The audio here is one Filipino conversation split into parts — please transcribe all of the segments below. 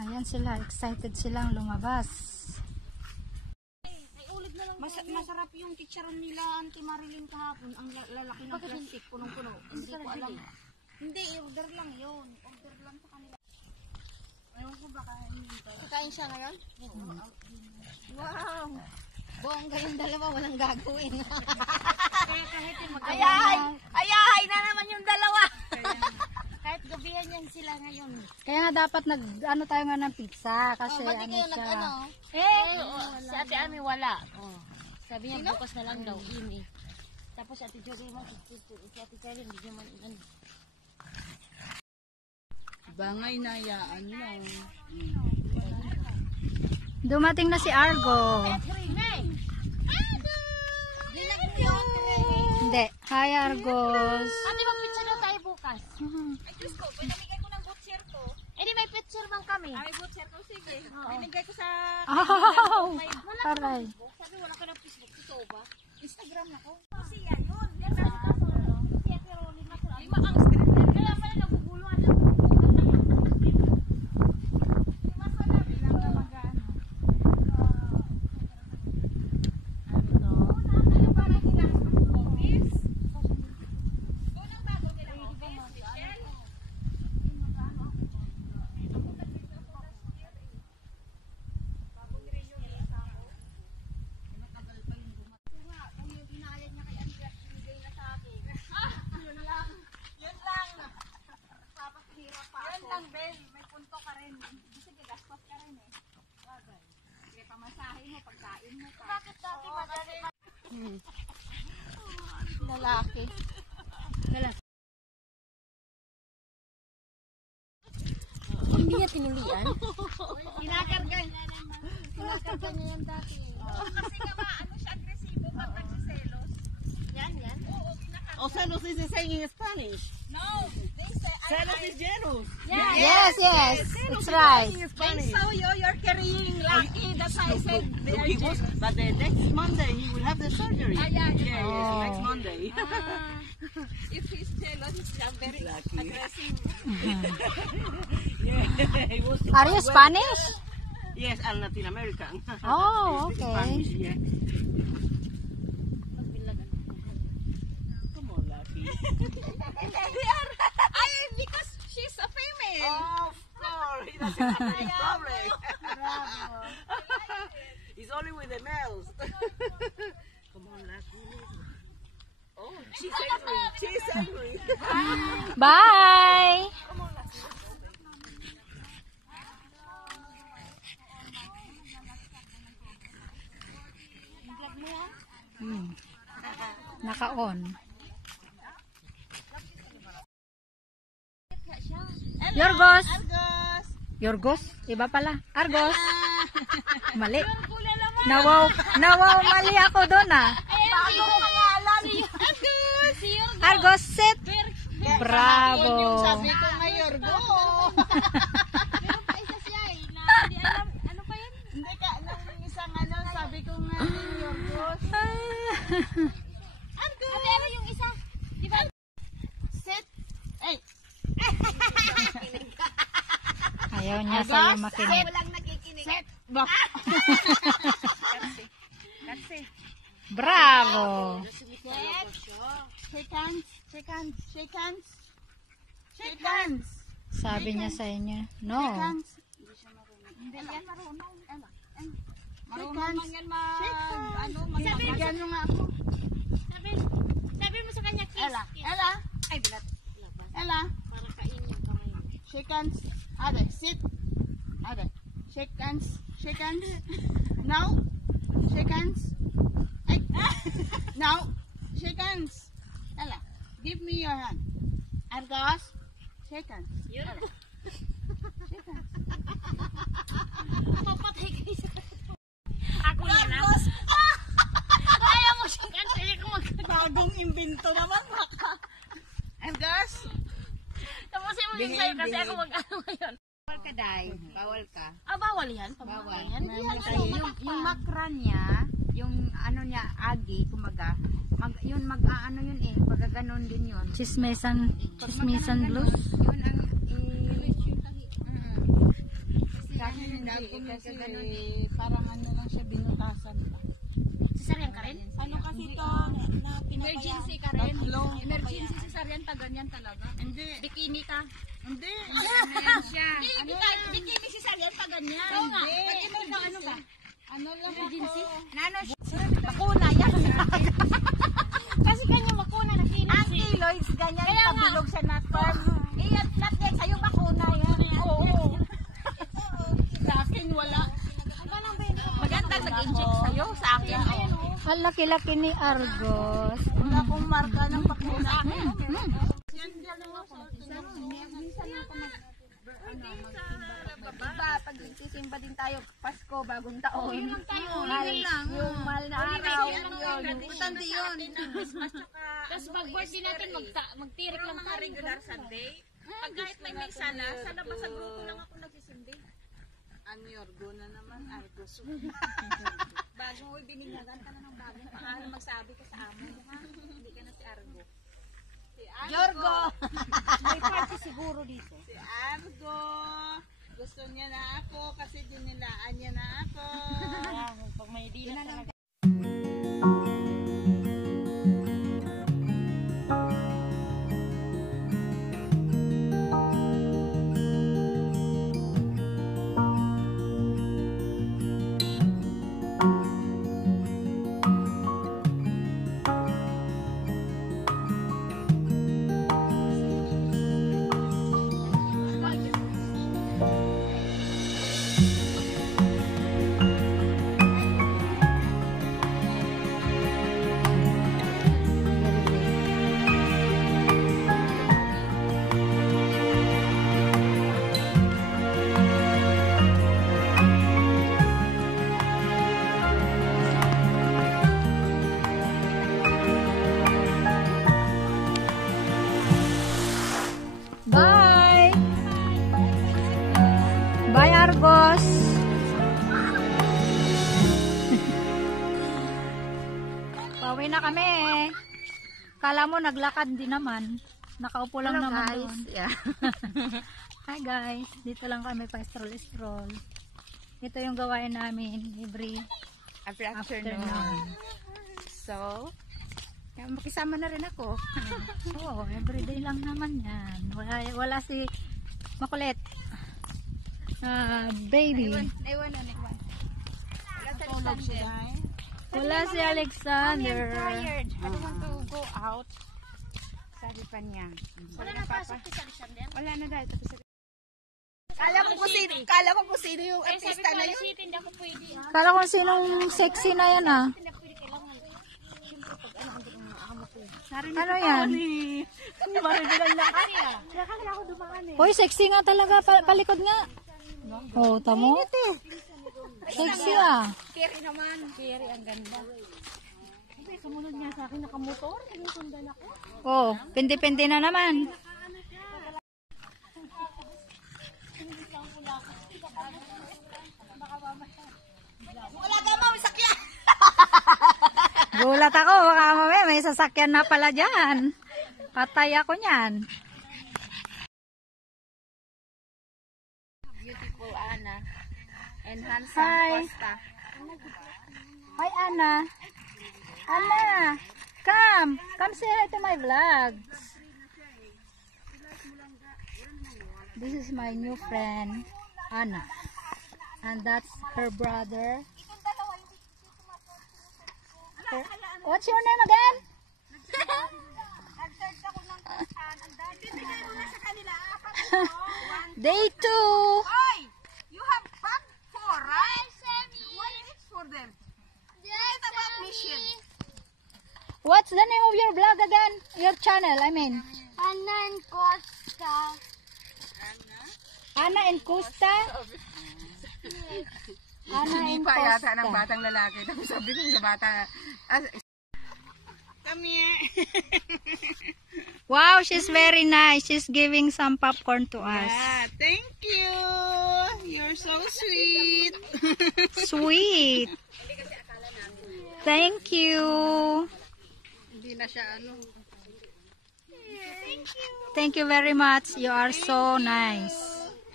Ayan sila, excited silang lumabas. Masarap yung chicharon nila, Auntie Marilyn kahapon. Ang lalaki ng plastic, punong-puno. Hindi ko alam. Hindi, order lang yun. Order lang sa kanila. Ayaw ko baka kakain siya ngayon? Wow! Bongga yung dalawa, walang gagawin. Ayay na naman yung dalawa. Kahit gabihan yan sila ngayon. Kaya nga dapat nag-ano tayo nga ng pizza. Kasi Ba't ano kayo siya. nag-ano? Si Ate Ami wala. Sabi niya bukas na lang daw. Ini. Tapos si Ate Jory man, si Ate Karen, hindi naman inan. Bangay na yaan lang. Dumating na si Argo. Hindi. Hi Argos. Ate, mag-picture daw tayo bukas. Ay, Diyos ko, pinamigay ko ng butcher ko. Eh, di may picture bang kami? Ay, butcher ko, sige. Binigay ko sa Oh! Aray. Sabi wala ka ng Facebook. Totoo ba? Instagram ako. Siya yun. Siya pero lima sila. Lima ang screen. Kaya pala naguguluhan. May punto ka rin. Sige, gastos ka rin eh. Bagay. Sige, pamasahin mo, pagkain mo. Bakit dati madali? Lalaki. Hindi niya tinulian. Kinakarga niya yan dati. Kasi nga ano siya, agresibo pag nagsiselos. Yan. Oo, kinakarga. Oh, Celos is saying in Spanish. No, they say, Celos is jealous. Yes, it's right. I saw you're carrying Lucky. That's why I said they are He was, but the next Monday he will have the surgery. yeah. Yes, next Monday. if he's jealous, he's very aggressive. Yeah, he was Are you Spanish? yes, and Latin American. Oh, He speaks okay. Spanish, yeah. Come on, Lucky. They are, because she's a female. Of course, he doesn't have any problem. He's only with the males. Come on, Lucky. Oh, she's angry. She's angry. Bye! Naka-on. Yorgos! Argos. Yorgos? Iba pala. Argos. Mali. Nawaw, mali ako doon ah. Bago ko pangalan. Argos, sit! Bravo! Yung sabi ko nga Yorgo. Meron pa isa siya eh. Na hindi alam. Ano pa yun? Hindi ka, nung isang ano, sabi ko nga Yorgos. Ate, ano yung isa? Di ba? Sit. Ay. Ayaw niya sa'yo makinig. Walang nakikinig. Sit. Bak. Kasi. Bravo! Shake hands. Shake hands. Shake hands. Shake hands. Sabi niya sa inyo, Shake no. hands. Hindi yan marunong. Marunong lang yan ano, magbigyan nyo nga ako. Sabi mo sa kanya, kiss. Ella. Kiss. Ella. Ay, bilat. Ella. Para kainin yung kamay mo. Shake hands. Ade, sit. Ade. Shake hands. Shake hands. Now. Shake hands. Ay. Now. Shake hands. Ella. Give me your hand. Argos. Shake hands. Yun. Shake hands. Papatay kayo sa ako yan ah. Ayaw mo siya kasi ko Bagong imbento naman maka. Argos. Tapusin mo yung sa'yo kasi ako mag-ano ngayon. Bawal ka, Day. Bawal ka. Ah, bawal yan? Bawal yan? Yung makra niya, yung ano niya, agi, kumaga, yun mag-ano yun eh, pag ganon din yun. Chismesan blues. Yun ang, kasi Parang ano lang siya, binutasan pa. Cesarean ka rin? Ano kasi to, na emergency ka rin. Emergency cesarean pa ganyan talaga. Hindi. Bikini ka. Hindi. Bikini cesarean pa ganyan. Oo nga. Ano ba? Ano lang emergency? Nano bakuna yan. Kasi kanya makuna na kilos. Ang kiloids ganyan, pabilog siya na sperm. Iyan, flat yan, sa'yo bakuna yan. Oo. Sa akin wala. Maganda nag-inject sa'yo, sa akin. Ang laki-laki ni Argos. Wala akong marka ng bakuna. Diba, pag nagsisimba din tayo, Pasko, bagong taon. Yung mahal na araw. Importante yun. Tapos pag-birthday natin, magtirik lang tayo. Regular Sunday. Pag kahit may misa na, sa labas sa grupo lang ako nagsisindi. Anyorgo na naman, Argos. Bago mo bininyagan ka na ng bagong pangalan, magsabi ka sa amo, ha? Hindi ka na si Argo. Yorgo! May party siguro dito. Si Argo! Gusto niya na ako kasi dinilaan niya na ako. Pag may dinas talaga. Bye! Bye, Argos! Pauwi na kami. Kala mo naglakad din naman. Nakaupo lang naman doon. Yeah. Hi guys, dito lang kami pa stroll. Ito yung gawain namin every afternoon. So, makisama na rin ako. Oo, everyday lang naman yan. Wala si makulit. Baby. Aywan na, Nikwan. Wala siya. Wala si Alexander. I don't want to go out. Sabi pa niya. Wala na pasok sa Alexander. Wala na dahil. Kala ko kung sino yung Eh, sabi artista ko, na yun. City, hindi ako pwede. Kala ko sinong sexy na yan ah. Hindi pwede kailangan. Siyempre, pag ano, hindi ko maamo ko. Ano yan? Maribilan lang kaya. Hoy, sexy nga talaga. Palikod nga. Oh, tamo. Sexy ah. Carry naman. Kiri, ang ganda. Sumunod niya sa akin nakamotor. Sinusundan ako. Oh, pindi-pindi na naman. Wala ka mo, sakya. Gulat ako. Baka mamaya may sasakyan na pala dyan. Patay ako niyan. Beautiful Anna. And handsome Hi. Costa. Hi, Anna. Anna, come. Come say hi to my vlogs. This is my new friend, Anna. And that's her brother. What's your name again? Day 2. Hoy! You have bag for, right? Why it's for them? It's about mission. What's the name of your vlog again? Your channel, I mean. Anna and Costa. Anna and Costa? Anna and Pa yata ng Costa. batang lalaki. Tapos sabi ko sa bata, come here. Wow, she's very nice. She's giving some popcorn to us. Thank you. You're so sweet. Sweet. Thank you. Hindi na siya ano. Thank you very much. You are so nice.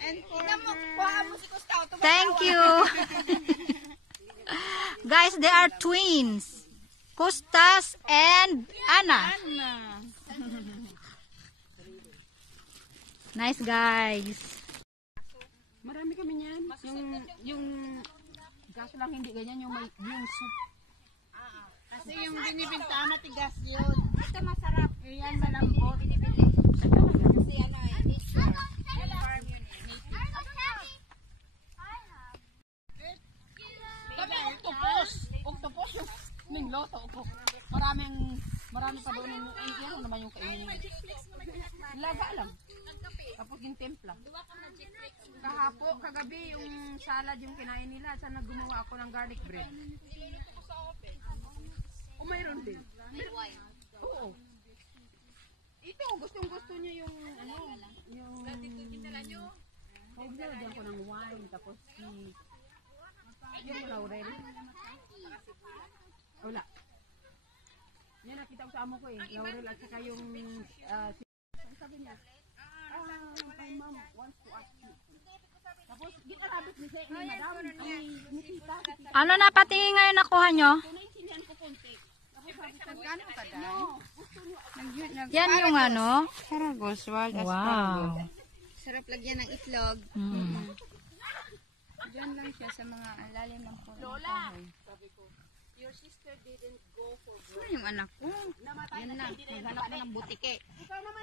And for mo si Thank you. Guys, they are twins. Costas and Anna. Nice guys. Marami kami niyan. Yung kaso lang hindi ganyan yung soup. Kasi yung binibinta na tigas yun. Ito masarap. Yan malambot. Kasi ano eh. Sabi octopus. Octopus yung ningloto ko. Marami pa doon yung ano naman yung kainin. Laga lang. Tapos yung templa. Kagabi yung salad yung kinain nila. Sana gumawa ako ng garlic bread. O mayroon din. Oo. Ito, gusto niya yung ano, yung nilagyan ko ng wine, tapos yung laurel. Wala. Yan, nakita ko sa amo ko eh. Laurel at saka yung sabi niya, my mom wants to ask you. Tapos, gitarabit ni madam, ni tita. Ano na patingin ngayon nakuha nyo? Naintindihan ko konti. Yan yung ano? Asparagus, wild Wow. Sarap lagyan ng itlog. Diyan lang siya sa mga lalim ng puno. Lola! Your sister didn't go for bread. Ano yung anak ko? Yan lang. Naghanap na ng butike.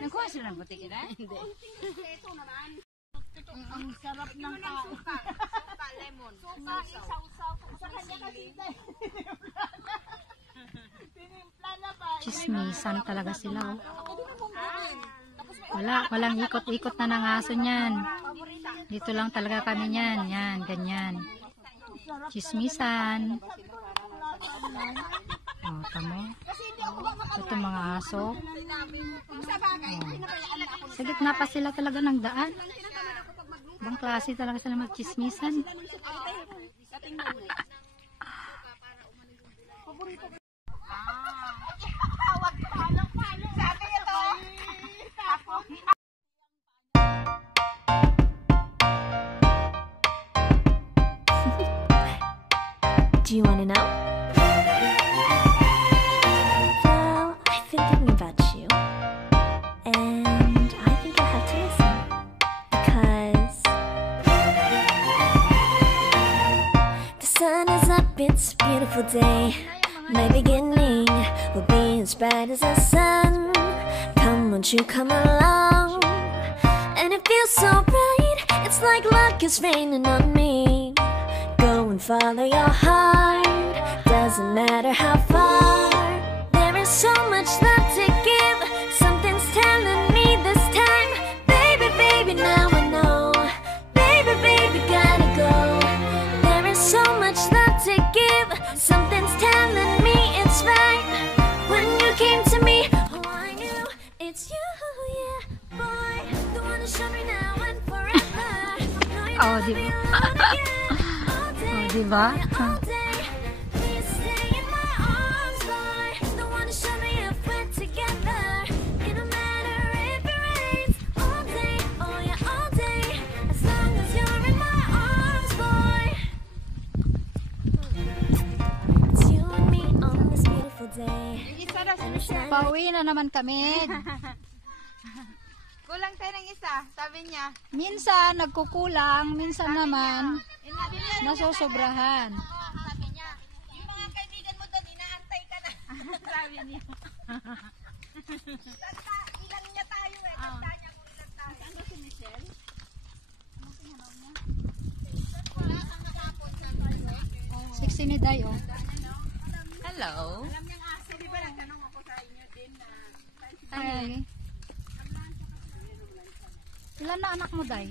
Nagkuha sila ng butike na? Hindi. Ang sarap ng tao. Suka, lemon. Suka, isaw-saw. Sa kanya kasi Chismisan talaga sila. Walang ikot-ikot na ng aso niyan. Dito lang talaga kami niyan. Yan, ganyan. Chismisan. Oh, tamo. Ito mga aso. Oh. Sa gitna pa sila talaga ng daan. Ibang klase talaga sila magchismisan. Do you want to know? Well, I've been thinking about you, and I think you'll have to listen, because the sun is up, it's a beautiful day. My beginning will be as bright as the sun. Come, won't you come along? And it feels so bright, it's like luck is raining on me. Go and follow your heart, doesn't matter how far. There is so much love to give, something's telling me this time. Baby, baby, now I know. Baby, baby, gotta go. There is so much love to give, something's telling me it's right. When you came to me, oh, I knew it's you, yeah, boy. The one to show me now and forever. No, you'll Oh, never di be ba? alone again. Oh, di ba? All day, please stay in my arms, boy. The one to show me if we're together. It don't matter if it rains. All day, oh yeah, all day. As long as you're in my arms, boy. It's you and me on this beautiful day. And it's not Pauwi na naman kami. kulang tayo ng isa, sabi niya. Minsan nagkukulang, minsan naman nasusobrahan. Sabi niya, yung mga kaibigan mo doon, inaantay ka na. Sabi niya. Ilan niya tayo eh. Tanda niya kung ilan tayo. Saan ba si Michelle? Wala kang nakapon sa tayo. Sexy ni Day, oh. Hello. Alam niyang aso, di ba? Nagtanong ako sa inyo din na. Ay. Ilan na anak mo, Day?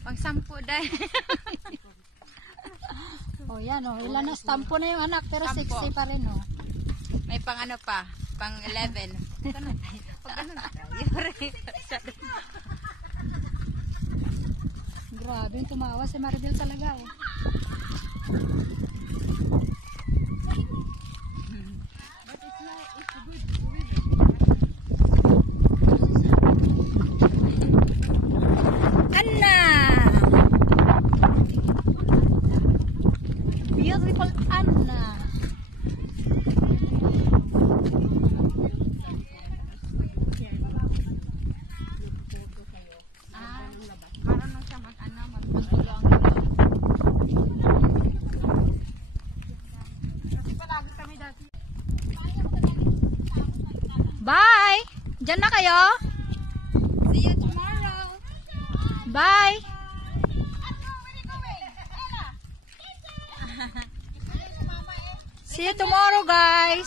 Pang-sampu dahil. Oh, yan, oh. Ilan na stampo na yung anak, pero 60 pa rin, oh. May pang ano pa, pang 11. Grabe yung tumawa si Maribel talaga, oh. Anna! beautiful Anna. Karon lang siya mag-ano, mag-tulong. Kasi palagi kami dati. Bye! Diyan na kayo? See you tomorrow. Bye! See you tomorrow, guys!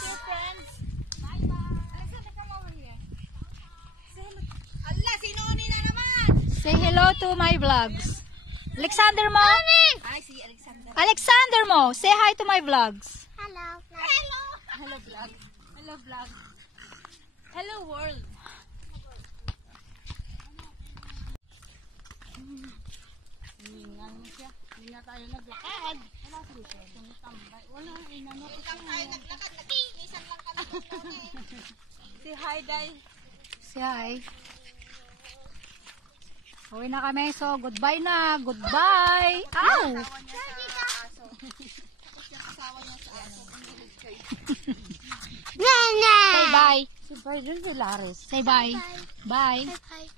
Allah, sino ni na naman? Say hello to my vlogs. Alexander mo? Ay, si Alexander. Alexander mo, say hi to my vlogs. Hello. Hello vlog. Hello vlog. Hello world. Hindi na tayo naglakad. Wala sa dito. Tambay. Wala. Inano ko siya. Tayo naglakad. Nag-iisan lang kami. Si hi, Day. Say hi. Uwi na kami, so goodbye na. Goodbye. Ow! Say bye. Si Biden Villares. Say bye. Bye. Bye.